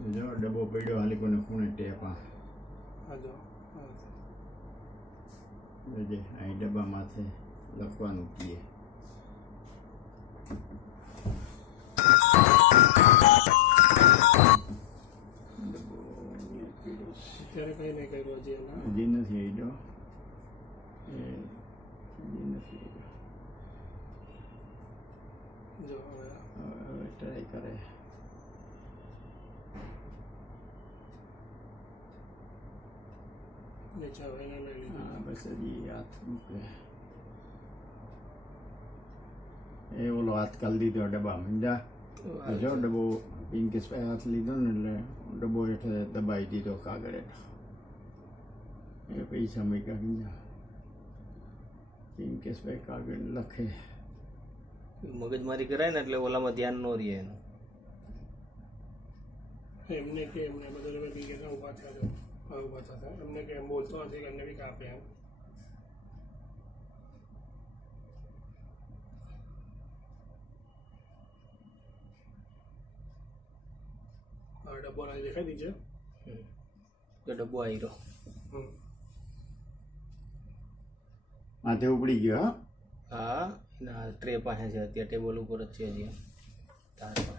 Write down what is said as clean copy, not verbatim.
जो डब्बो पड़ो हाली को खूने टेप आ जे आई डब्बा माथे लखवानुं कीए हजी नहीं आईडो हजी नहीं आईडो ट्राई करे बस हजी हाथ मूके ए ओलो हाथ कल दीधो डब्बा मंजा जो डब्बो पिंकेश पे हाथ लीधो ने એટલે ડબ્બો હેઠે દબાઈ દીધો કાગળ હેઠ એ પૈસા મૂક્યા ગંજા પિંકેશભાઈ કાગળ લખે મગજમારી કરાય ને એટલે ઓલામાં ધ્યાન ન રહે એનું એમને કે એમને બદલે મેં પિંકેશને ઊભા થયા એમને કે એમ બોલતો નથી કે એમને બી કાપે એમ डब्बो नहीं देखा दीजिए तो डब्बो आई रो माथे उपड़ी गयो हाँ ना ट्रे पासे છે અત્યારે ટેબલ ઉપર જ છે હજી તાર પર